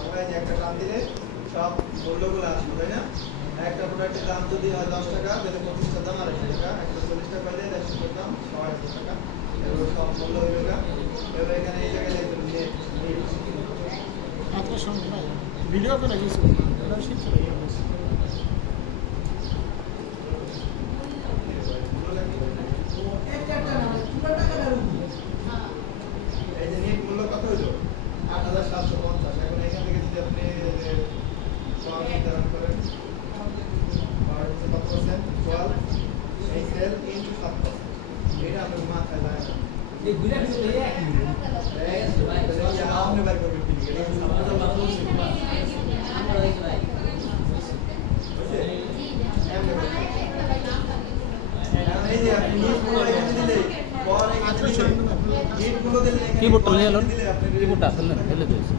আমরা এই যে একটা টান দিলে সব মূল্যগুলো আসবে তাই না? একটা প্রোডাক্টের দাম যদি হয় 10 টাকা তাহলে 25 দাম 250 টাকা, 140 টাকা পাইলে 150 দাম 600 টাকা। এগুলো সব মূল্য হইবে না। এবার এখানে এই জায়গায় লিখবেন নেট এত সময় ভিডিও করে গেছি এটা শিখতে লাগে এই যে নেট মূল্য কত হইলো 8750। এখন এখান থেকে যদি আপনি সব নির্ধারণ করেন আর হচ্ছে কত পার্সেন্ট 12 এই সেল ইনটু 7%, এটা আপনার মাথায় লাগে না। এই গুলা কিছু লইয়া কি এই আপনি বাই করবেন কি এটা আমাদের বাবা বলছে আমরা এই ভাই বুঝছে এমনি বাই এখন এই যে আপনি নিট মূল্য এখানে দিলে পরে এখানে দিলে নিট মূল্য দিলে কিবোর্ডটা নিয়ে এলেন দিলে আপনি কিবোর্ডটা ফেললেন ফেলে দিয়েছে